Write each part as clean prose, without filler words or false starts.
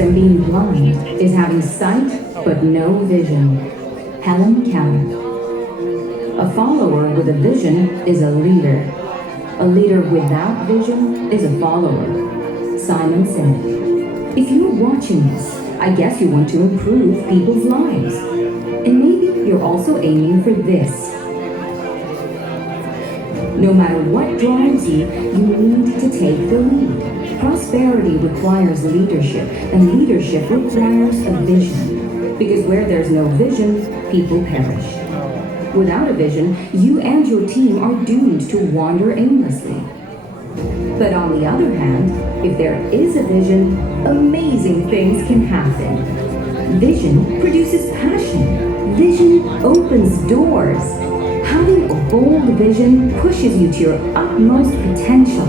than being blind is having sight but no vision. Helen Keller. A follower with a vision is a leader. A leader without vision is a follower. Simon Sinek. If you're watching this, I guess you want to improve people's lives. And maybe you're also aiming for this. No matter what drives you, you need to take the lead. Prosperity requires leadership, and leadership requires a vision. Because where there's no vision, people perish. Without a vision, you and your team are doomed to wander aimlessly. But on the other hand, if there is a vision, amazing things can happen. Vision produces passion. Vision opens doors. Having a bold vision pushes you to your utmost potential.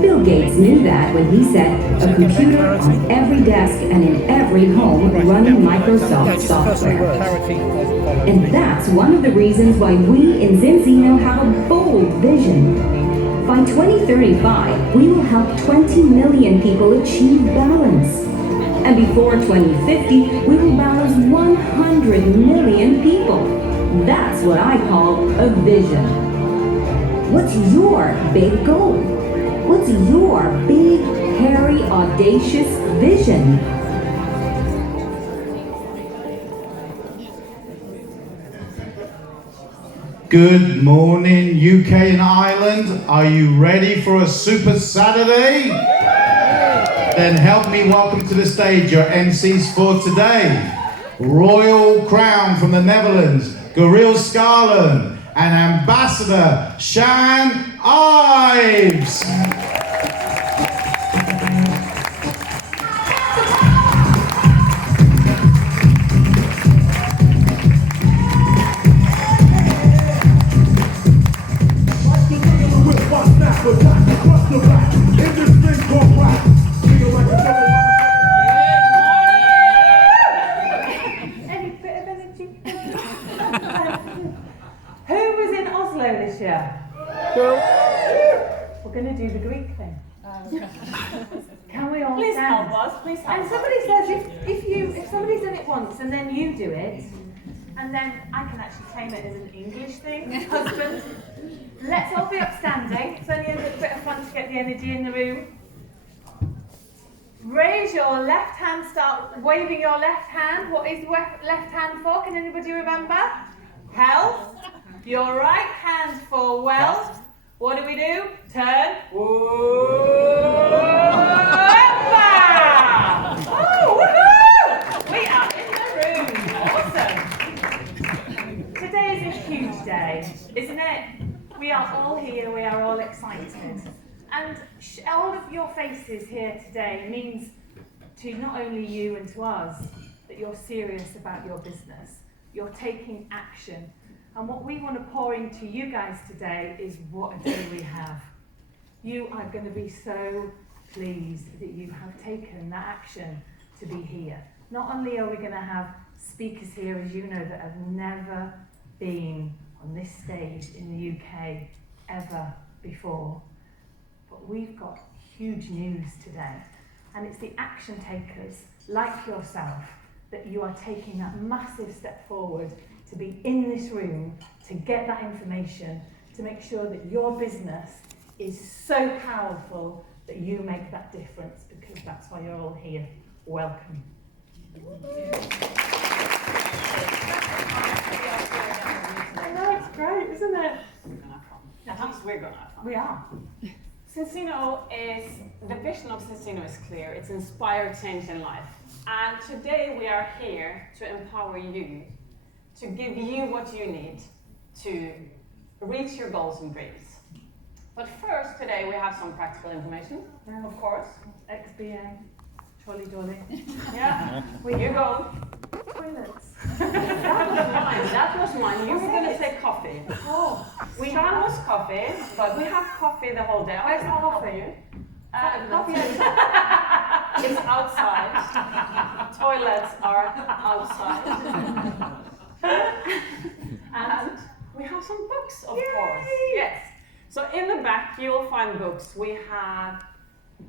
Bill Gates knew that when he said, a computer on every desk and in every home running Microsoft software. And that's one of the reasons why we in Zinzino have a bold vision. By 2035, we will help 20 million people achieve balance. And before 2050, we will balance 100 million people. That's what I call a vision. What's your big goal? What's your big, hairy, audacious vision? Good morning, UK and Ireland. Are you ready for a Super Saturday? Then help me welcome to the stage your MCs for today. Royal Crown from the Netherlands, Goril Scarlin, and Ambassador Shan Ives. We're going to do the Greek thing. Can we all Please stand? help us. Please help And somebody says if somebody's done it once and then you do it, and then I can actually claim it as an English thing, husband. Let's all be upstanding. It's only a little bit of fun to get the energy in the room. Raise your left hand. Start waving your left hand. What is the left hand for? Can anybody remember? Health. Your right hand for wealth. What do? Turn. Oh, woohoo! We are in the room. Awesome. Today is a huge day, isn't it? We are all here. We are all excited. And all of your faces here today means to not only you and to us that you're serious about your business. You're taking action. And what we want to pour into you guys today is what a day we have. You are going to be so pleased that you have taken that action to be here. Not only are we going to have speakers here, as you know, that have never been on this stage in the UK ever before, but we've got huge news today. And it's the action takers like yourself that you are taking that massive step forward to be in this room, to get that information, to make sure that your business is so powerful that you make that difference, because that's why you're all here. Welcome. I know, it's great, isn't it? At least we're gonna have fun. We are. The vision of Zinzino is clear. It's inspire change in life. And today we are here to empower you, to give you what you need to reach your goals and dreams. But first, today we have some practical information, of course. XBA, trolley dolly. Yeah, you go. Toilets. That was mine. You were going to say coffee. Oh, Sean was coffee, but we have coffee the whole day. Where's the coffee? Coffee is outside. Toilets are outside. And we have some books, of course. Yes. So in the back you will find books. We have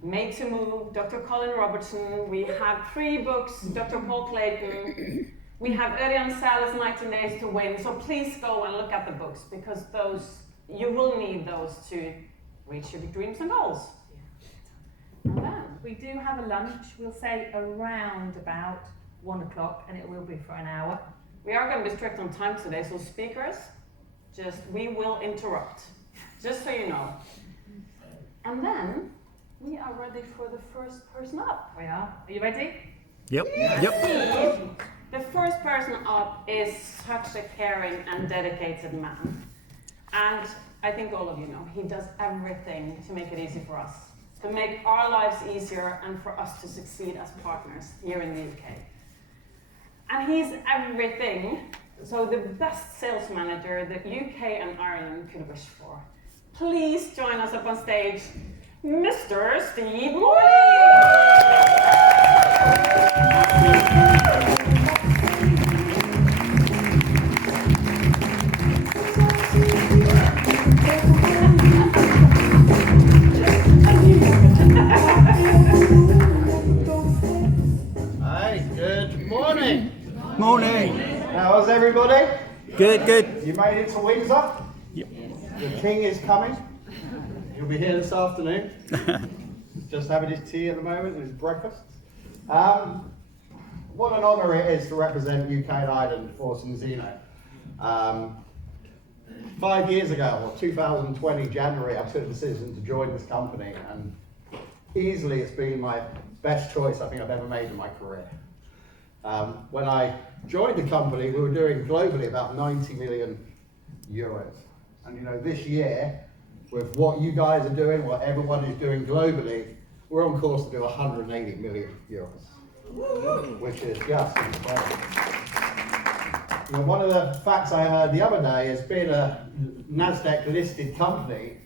Made to Move, Dr. Colin Robertson. We have 3 books, Dr. Paul Clayton. We have Örjan Sal's Night and Days to Win. So please go and look at the books, because you will need those to reach your dreams and goals. And then We do have a lunch, we'll say around about 1 o'clock, and it will be for an hour. we are going to be strict on time today, so speakers, we will interrupt, just so you know. And then we are ready for the first person up. We are. Are you ready? Yep. Yep. The first person up is such a caring and dedicated man. And I think all of you know, he does everything to make it easy for us, to make our lives easier and for us to succeed as partners here in the UK. And he's everything, so the best sales manager that UK and Ireland could wish for. Please join us up on stage, Mr. Steve Morley! Hi, good morning. Morning. How's everybody? Good, good. You made it to Windsor? Yep. The king is coming. He'll be here this afternoon. Just having his tea at the moment, his breakfast. What an honour it is to represent UK and Ireland for Zeno. 5 years ago, or 2020 January, I took the decision to join this company, and easily it's been my best choice I think I've ever made in my career. When I joined the company, we were doing globally about 90 million euros. And you know, this year, with what you guys are doing, what everyone is doing globally, we're on course to do 180 million euros, which is just incredible. You know, one of the facts I heard the other day is being a NASDAQ listed company,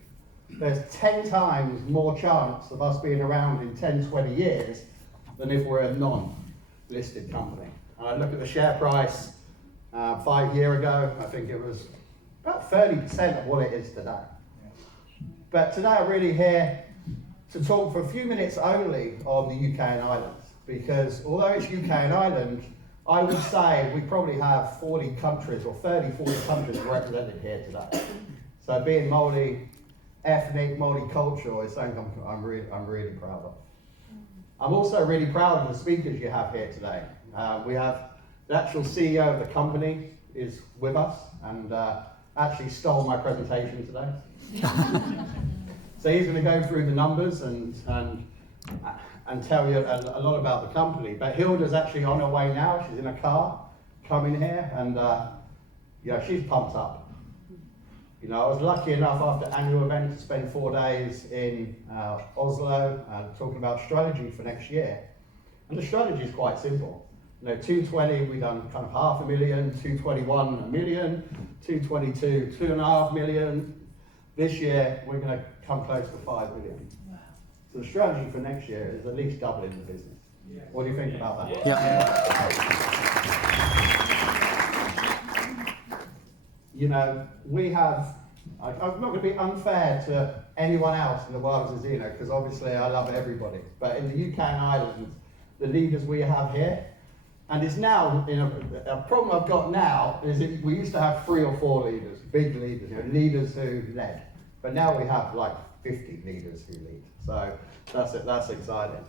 there's 10 times more chance of us being around in 10, 20 years than if we're a non-listed company. And I look at the share price 5 years ago, I think it was about 30% of what it is today. But today I'm really here to talk for a few minutes only on the UK and Ireland, because although it's UK and Ireland, I would say we probably have 40 countries or 40 countries represented here today. So being multi-ethnic, multicultural is something I'm really proud of. I'm also really proud of the speakers you have here today. We have the actual CEO of the company is with us and actually stole my presentation today. So he's going to go through the numbers and tell you a lot about the company. But Hilda's actually on her way now. She's in a car coming here, and she's pumped up. You know, I was lucky enough after annual event to spend 4 days in Oslo talking about strategy for next year. And the strategy is quite simple. You know, 220, we've done kind of 500,000, 221, 1 million, 222, 2.5 million. This year, we're going to come close to 5 million. Wow. So the strategy for next year is at least doubling the business. Yeah. What do you think about that? Yeah. You know, we have, I'm not going to be unfair to anyone else in the world of Zeno, because obviously I love everybody. But in the UK and Ireland, the leaders we have here, and it's now, a problem I've got now is that we used to have 3 or 4 leaders, big leaders, leaders who led. But now we have like 50 leaders who lead. So that's exciting.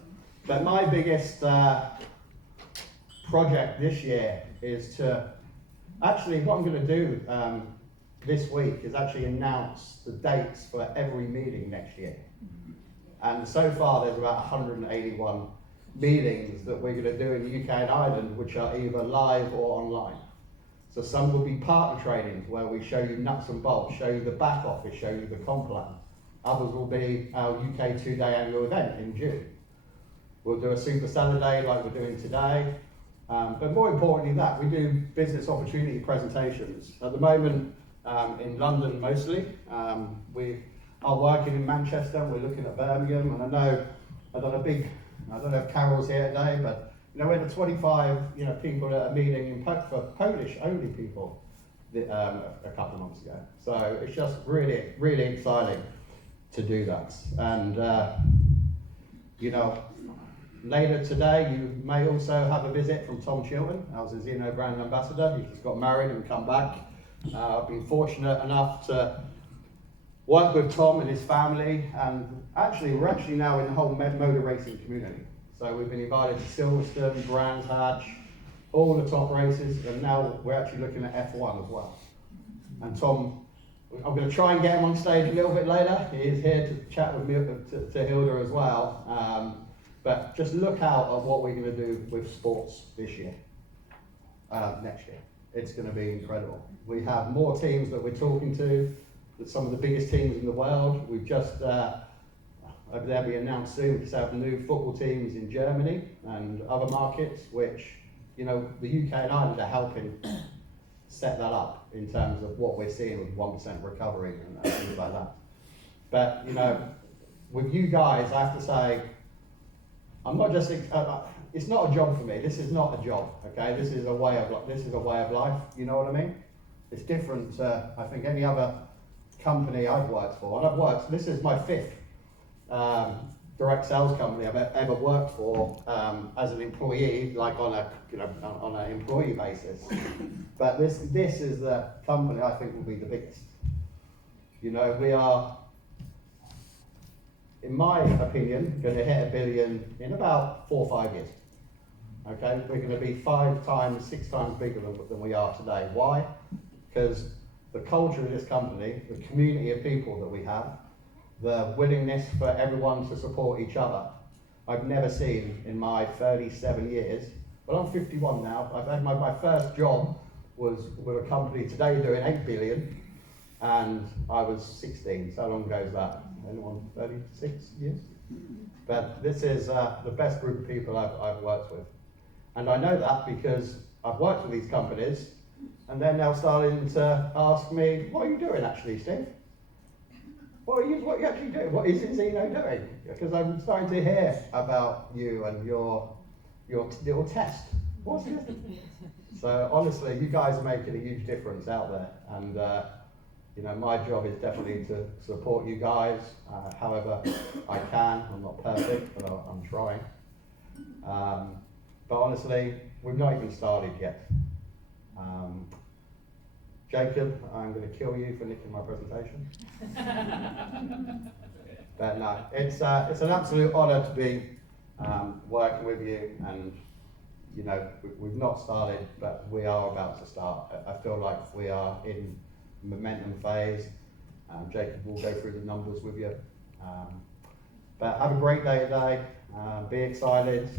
But my biggest project this year is to, actually what I'm going to do this week is actually announce the dates for every meeting next year. And so far there's about 181 meetings that we're going to do in the UK and Ireland, which are either live or online. So some will be partner trainings where we show you nuts and bolts, show you the back office, show you the comp plan. Others will be our UK 2-day annual event in June. We'll do a Super Saturday like we're doing today. But more importantly than that, we do business opportunity presentations. At the moment, in London mostly, we are working in Manchester, we're looking at Birmingham, and I don't know if Carol's here today, but we had the 25 people at a meeting for Polish only people a couple of months ago. So it's just really, really exciting to do that. And you know, later today, you may also have a visit from Tom Chilton, as a Zeno brand ambassador. He just got married and come back. I've been fortunate enough to work with Tom and his family, and we're actually now in the whole motor racing community. So we've been invited to Silverstone, Brands Hatch, all the top races, and now we're actually looking at F1 as well. And Tom, I'm going to try and get him on stage a little bit later. He is here to chat with me, to Hilda as well. But just look out at what we're going to do with sports this year, next year. It's going to be incredible. We have more teams that we're talking to, some of the biggest teams in the world. We've just, they'll be announced soon, we just have new football teams in Germany and other markets, which, you know, the UK and Ireland are helping set that up in terms of what we're seeing with 1% recovery and things like that. But, you know, with you guys, I have to say, I'm not just, it's not a job for me. This is not a job, okay? This is a way of life, you know what I mean? It's different to, I think, any other company I've worked for. And this is my fifth direct sales company I've ever worked for as an employee, like on an employee basis. But this is the company I think will be the biggest. You know, we are, in my opinion, going to hit $1 billion in about 4 or 5 years. Okay, we're going to be 5 times, 6 times bigger than we are today. Why? Because the culture of this company, the community of people that we have, the willingness for everyone to support each other. I've never seen in my 37 years, well, I'm 51 now. I've had my first job was with a company today doing 8 billion, and I was 16. So how long ago is that? Anyone, 36 years? But this is the best group of people I've worked with. And I know that because I've worked with these companies, and they're now starting to ask me, what are you doing actually, Steve? What are you actually doing? What is Zeno doing? Because I'm starting to hear about you and your little test. What's this? So honestly, you guys are making a huge difference out there, and you know, my job is definitely to support you guys however I can. I'm not perfect, but I'm trying. But honestly, we've not even started yet. Jacob, I'm going to kill you for nicking my presentation. But no, it's an absolute honour to be working with you, and you know, we've not started, but we are about to start. I feel like we are in momentum phase. Jacob will go through the numbers with you. But have a great day today. Be excited.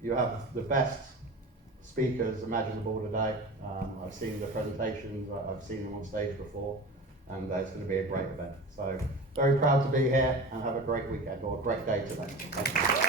You have the best speakers imaginable today. I've seen the presentations, I've seen them on stage before, and it's going to be a great event. So very proud to be here, and have a great weekend or a great day today. Thank you.